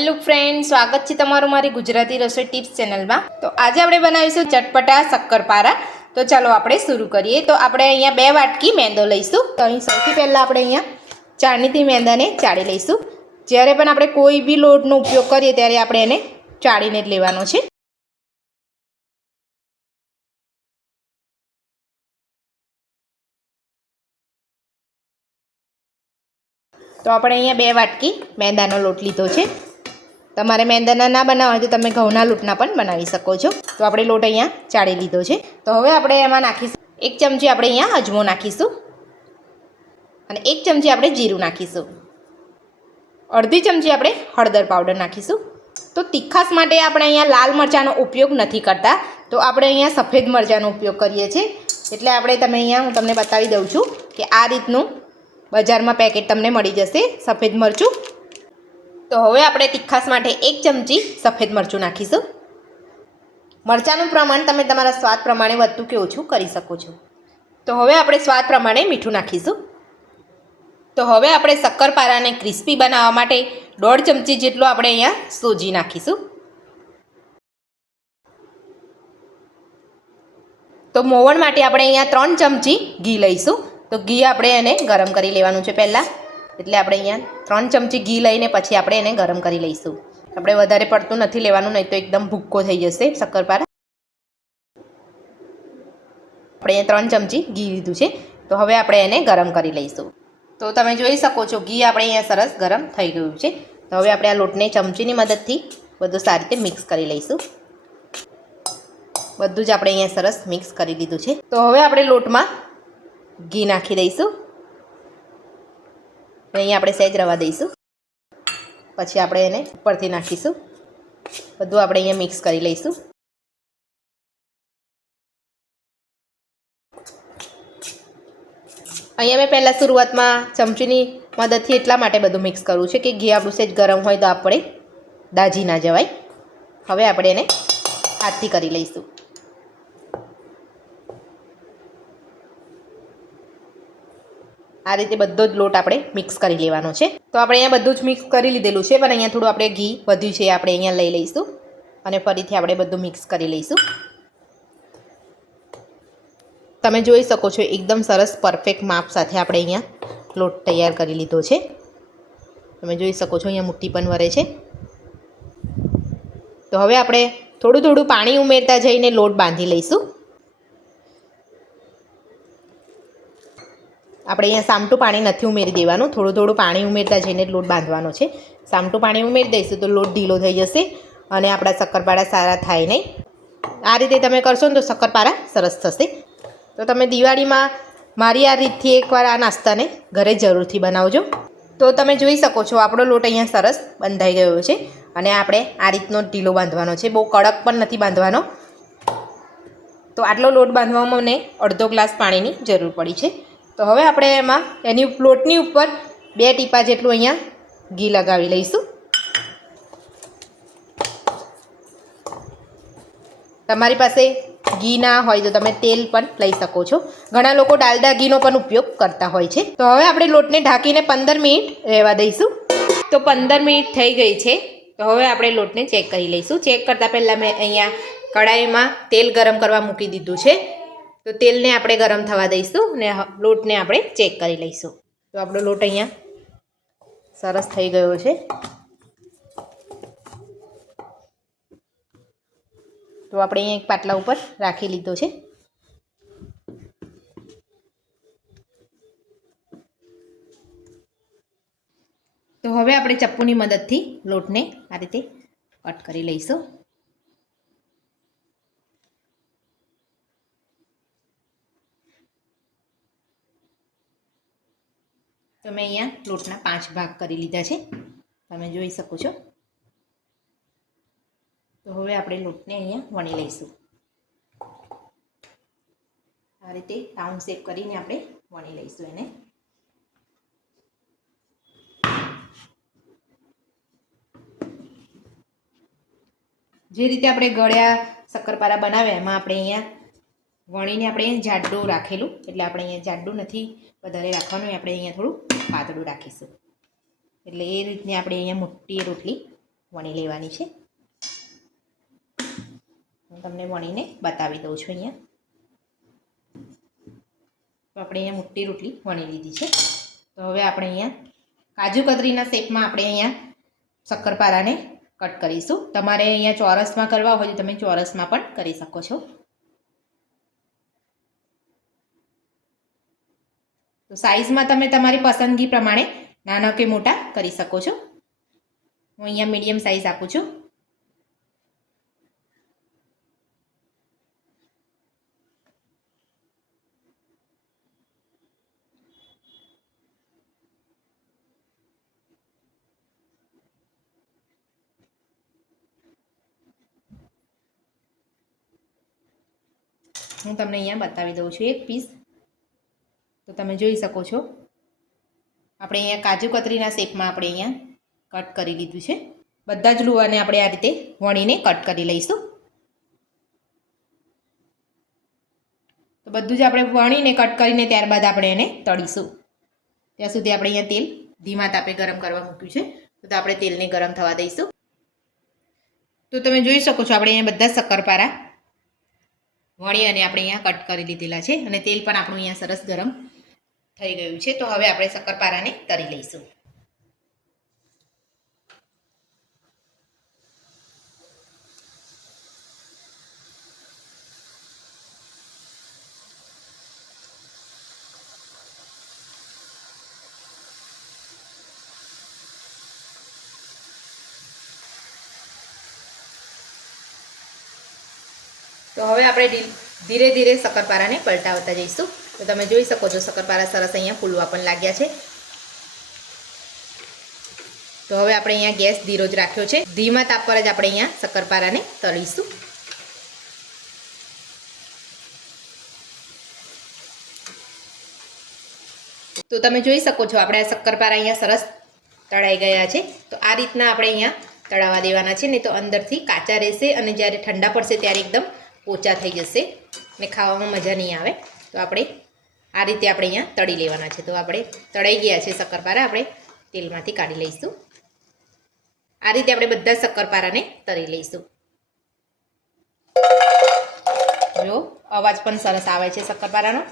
Hello friend, સ્વાગત છે તમારું મારી ગુજરાતી રસોઈ ટિપ્સ ચેનલમાં। તો આજે આપણે બનાવીશું ચટપટા શક્કરપારા। તો ચાલો આપણે શરૂ કરીએ। તો આપણે અહીંયા 2 વાટકી મેંદો લઈશું। તો અહીં સૌથી પહેલાં આપણે અહીંયા ચાળણીથી મેંદાને ચાળી લઈશું। જ્યારે પણ આપણે કોઈ બી લોટનો ઉપયોગ કરીએ ત્યારે આપણે એને ચાળીને જ લેવાનો છે। તો આપણે અહીંયા 2 વાટકી મેંદાનો લોટ લીધો છે। તમારે મેંદાના ના બનાવવા હોય તો તમે ઘઉંના લોટના પણ બનાવી શકો છો। તો આપણે લોટ અહીંયા ચાળી લીધો છે। તો હવે આપણે એમાં નાખીશું 1 ચમચી આપણે અહીંયા અજમો નાખીશું અને 1 ચમચી આપણે જીરું નાખીશું। અડધી ચમચી આપણે હળદર પાવડર નાખીશું। તો તીખાસ માટે આપણે અહીંયા લાલ મરચાંનો ઉપયોગ નથી કરતા, તો આપણે અહીંયા સફેદ મરચાંનો ઉપયોગ કરીએ છીએ। એટલે આપણે હું તમને બતાવી દઉં છું કે આ રીતનું બજારમાં પેકેટ તમને મળી જશે સફેદ મરચું। તો હવે આપણે તીખાસ માટે 1 ચમચી સફેદ મરચું નાખીશું। મરચાંનું પ્રમાણ તમે તમારા સ્વાદ પ્રમાણે વધતું કે ઓછું કરી શકો છો। તો હવે આપણે સ્વાદ પ્રમાણે મીઠું નાખીશું। તો હવે આપણે શક્કરપારાને ક્રિસ્પી બનાવવા માટે 1.5 ચમચી જેટલો આપણે અહીંયા સોજી નાખીશું। તો મોવણ માટે આપણે અહીંયા 3 ચમચી ઘી લઈશું। તો ઘી આપણે એને ગરમ કરી લેવાનું છે પહેલાં। એટલે આપણે અહીંયા 3 ચમચી ઘી લઈને પછી આપણે એને ગરમ કરી લઈશું। આપણે વધારે પડતું નથી લેવાનું, નહીં તો એકદમ ભૂક્કો થઈ જશે શક્કરપારા। આપણે અહીંયા 3 ચમચી ઘી લીધું છે। તો હવે આપણે એને ગરમ કરી લઈશું। તો તમે જોઈ શકો છો ઘી આપણે અહીંયા સરસ ગરમ થઈ ગયું છે। તો હવે આપણે આ લોટને ચમચીની મદદથી બધું સારી રીતે મિક્સ કરી લઈશું। બધું જ આપણે અહીંયા સરસ મિક્સ કરી લીધું છે। તો હવે આપણે લોટમાં ઘી નાખી દઈશું। અહીંયા આપણે સહેજ રવા દઈશું, પછી આપણે એને ઉપરથી નાખીશું। બધું આપણે અહીંયા મિક્સ કરી લઈશું। અહીંયા મેં પહેલાં શરૂઆતમાં ચમચીની મદદથી એટલા માટે બધું મિક્સ કરવું છે કે ઘી આપણું સહેજ ગરમ હોય તો આપણે દાજી ના જવાય। હવે આપણે એને હાથથી કરી લઈશું। આ રીતે બધો જ લોટ આપણે મિક્સ કરી લેવાનો છે। તો આપણે અહીંયા બધું જ મિક્સ કરી લીધેલું છે, પણ અહીંયા થોડું આપણે ઘી વધ્યું છે આપણે અહીંયા લઈ લઈશું અને ફરીથી આપણે બધું મિક્સ કરી લઈશું। તમે જોઈ શકો છો એકદમ સરસ પરફેક્ટ માપ સાથે આપણે અહીંયા લોટ તૈયાર કરી લીધો છે। તમે જોઈ શકો છો અહીંયા મુઠ્ઠી પણ વરે છે। તો હવે આપણે થોડું થોડું પાણી ઉમેરતા જઈને લોટ બાંધી લઈશું। આપણે અહીંયા સામટું પાણી નથી ઉમેરી દેવાનું, થોડું થોડું પાણી ઉમેરતા જઈને લોટ બાંધવાનો છે। સામટું પાણી ઉમેરી દઈશું તો લોટ ઢીલો થઈ જશે અને આપણા શક્કરપારા સારા થાય નહીં। આ રીતે તમે કરશો ને તો શક્કરપારા સરસ થશે। તો તમે દિવાળીમાં મારી આ રીતથી એકવાર આ નાસ્તાને ઘરે જરૂરથી બનાવજો। તો તમે જોઈ શકો છો આપણો લોટ અહીંયા સરસ બંધાઈ ગયો છે અને આપણે આ રીતનો ઢીલો બાંધવાનો છે, બહુ કડક પણ નથી બાંધવાનો। તો આટલો લોટ બાંધવામાં મને અડધો ગ્લાસ પાણીની જરૂર પડી છે। તો હવે આપણે એમાં એની લોટની ઉપર 2 ટીપા જેટલું અહીંયા ઘી લગાવી લઈશું। તમારી પાસે ઘી ના હોય તો તમે તેલ પણ લઈ શકો છો। ઘણા લોકો ડાલડા ઘીનો પણ ઉપયોગ કરતા હોય છે। તો હવે આપણે લોટને ઢાંકીને 15 મિનિટ રહેવા દઈશું। તો 15 મિનિટ થઈ ગઈ છે। તો હવે આપણે લોટને ચેક કરી લઈશું। ચેક કરતાં પહેલાં મેં અહીંયા કડાઈમાં તેલ ગરમ કરવા મૂકી દીધું છે। તો તેલને આપણે ગરમ થવા દઈશું અને લોટને આપણે ચેક કરી લઈશું। તો આપણો લોટ અહીંયા સરસ થઈ ગયો છે। તો આપણે અહીંયા એક પાટલા ઉપર રાખી લીધો છે। તો હવે આપણે ચપ્પુની મદદથી લોટને આ રીતે કટ કરી લઈશું। તો મેં અહીંયા લોટના 5 ભાગ કરી લીધા છે, તમે જોઈ શકો છો। તો હવે આપણે લોટને અહીંયા વણી લઈશું। આ રીતે રાઉન્ડ શેપ કરીને આપણે વણી લઈશું એને। જે રીતે આપણે ગળ્યા શક્કરપારા બનાવ્યા એમાં આપણે અહીંયા વણીને આપણે જાડું રાખેલું, એટલે આપણે અહીંયા જાડું નથી વધારે રાખવાનું, આપણે અહીંયા થોડું પાતળું રાખીશું। એટલે એ રીતની આપણે અહીંયા મોટી રોટલી વણી લેવાની છે. હું તમને વણીને બતાવી દઉં છું. અહીંયા તો આપણે અહીંયા મોટી રોટલી વણી લીધી છે. તો હવે આપણે અહીંયા કાજુ કતરીના શેપમાં આપણે અહીંયા શક્કરપારાને કટ કરીશું. તમારે અહીંયા ચોરસમાં કરવા હોય તો તમે ચોરસમાં પણ કરી શકો છો. તો સાઇઝમાં તમે તમારી પસંદગી પ્રમાણે નાના કે મોટા કરી શકો છો. હું અહીંયા મીડિયમ સાઇઝ આપું છું. હું તમને અહીંયા બતાવી દઉં છું એક પીસ. તો તમે જોઈ શકો છો આપણે અહીંયા કાજુ કતરીના શેપમાં આપણે અહીંયા કટ કરી લીધું છે. બધા જ લુવાને આપણે આ રીતે વણીને કટ કરી લઈશું. તો બધું જ આપણે વણીને કટ કરીને ત્યારબાદ આપણે એને તળીશું. ત્યાં સુધી આપણે અહીંયા તેલ ધીમા તાપે ગરમ કરવા મૂક્યું છે. તો આપણે તેલને ગરમ થવા દઈશું. તો તમે જોઈ શકો છો આપણે અહીંયા બધા શક્કરપારા વણી અને આપણે અહીંયા કટ કરી લીધેલા છે અને તેલ પણ આપણું અહીંયા સરસ ગરમ થઈ ગયું છે. તો હવે આપણે શક્કરપારાને તળી લઈશું. તો હવે આપણે ધીરે ધીરે શક્કરપારાને પલટાવતા જઈશું. તો તમે જોઈ શકો છો શક્કરપારા સરસ અહીંયા ફૂલવા પણ લાગ્યા છે. તો હવે આપણે અહીંયા ગેસ ધીરો જ રાખ્યો છે. ધીમા તાપ પર જ આપણે અહીંયા શક્કરપારાને તળીશું. તો તમે જોઈ શકો છો આપણે આ શક્કરપારા અહીંયા સરસ તળાઈ ગયા છે. તો આ રીતના આપણે અહીંયા તળાવવા દેવાના છે, ને તો અંદરથી કાચા રહેશે અને જ્યારે ઠંડા પડશે ત્યારે એકદમ પોચા થઈ જશે ને ખાવામાં મજા નહીં આવે. તો આપણે આ રીતે આપણે અહીંયા તળી લેવાના છે. તો આપણે તળાઈ ગયા છે શક્કરપારા, આપણે તેલમાંથી કાઢી લઈશું. આ રીતે આપણે બધા શક્કરપારાને તળી લઈશું. જો અવાજ પણ સરસ આવે છે શક્કરપારાનો,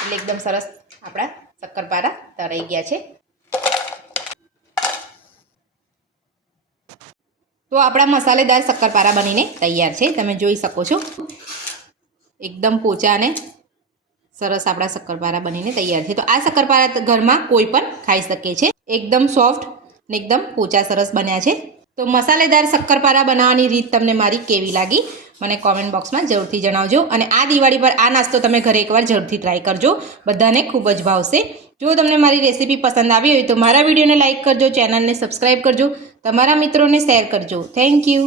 એટલે એકદમ સરસ આપણા શક્કરપારા તળાઈ ગયા છે. તો આપણા મસાલેદાર શક્કરપારા બનીને તૈયાર છે. તમે જોઈ શકો છો એકદમ પોચા અને સરસ આપણા શક્કરપારા બનીને તૈયાર છે. તો આ શક્કરપારા ઘરમાં કોઈ પણ ખાઈ શકે છે. એકદમ સોફ્ટ ને એકદમ પોચા સરસ બન્યા છે. તો મસાલેદાર શક્કરપારા બનાવવાની રીત તમને મારી કેવી લાગી મને કોમેન્ટ બોક્સમાં જરૂરથી જણાવજો. અને આ દિવાળી પર આ નાસ્તો તમે ઘરે એકવાર જરૂરથી ટ્રાય કરજો, બધાને ખૂબ જ ભાવશે. જો તમને મારી રેસીપી પસંદ આવી હોય તો મારા વિડીયોને લાઇક કરજો, ચેનલને સબસ્ક્રાઈબ કરજો, તમારા મિત્રોને શેર કરજો. Thank you.